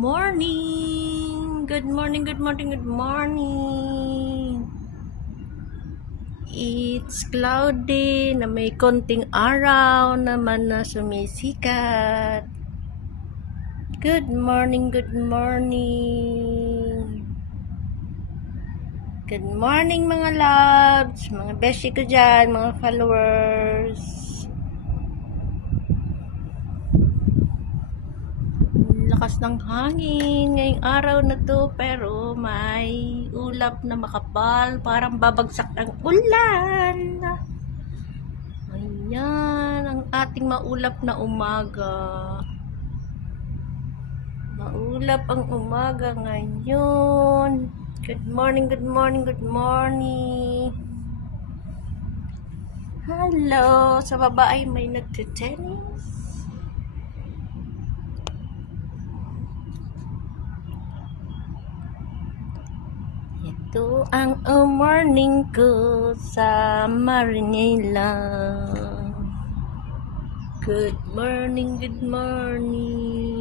morning! Good morning, good morning, good morning! It's cloudy na may konting araw naman na sumisikat. Good morning, good morning! Good morning mga loves, mga beshi ko dyan, mga followers. Lakas ng hangin ngayong araw na to, pero may ulap na makapal, parang babagsak ang ulan. Ayan ang ating maulap na umaga. Maulap ang umaga ngayon. Good morning, good morning, good morning. Hello, sa baba ay may nagtitennis. Ito ang morning ko sa Marinela. Good morning, good morning.